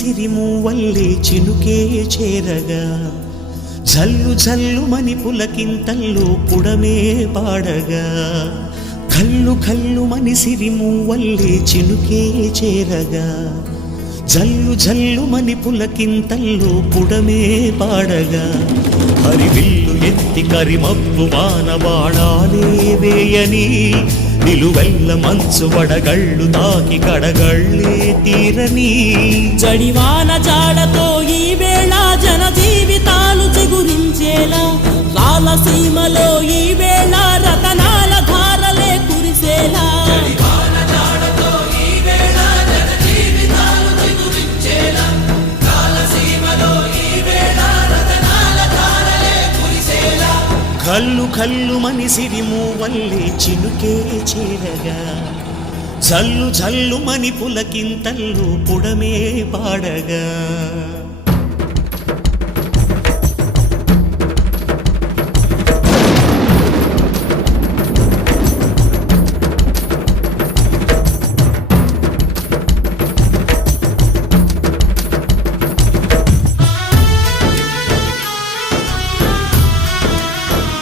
సిరిమూవల్లే చినుకే చేరగా జల్లు జల్లుమని పులకింతల్లో పుడమే పాడగా కల్లు కల్లుమని సిరిమూవల్లే చినుకే చేరగా జల్లు జల్లుమని పులకింతల్లో పుడమే పాడగా హరివిల్లు ఎత్తి కరిమబ్బు వాన బాణాలే వేయని నిలువెల్ల మంచు వడగళ్ళు తాకి కడగళ్ళే తీరని జడివాన జాడతో ఈ వేళ జన జీవితాలు చిగురించేలా రాలసీమలో ఈ వేళ రతనాల ధారలే కురిసేలా కల్లు కల్లుమని సిరిమూవల్లే చినుకే చేరగా జల్లు జల్లుమని పులకింతల్లో పుడమే పాడగా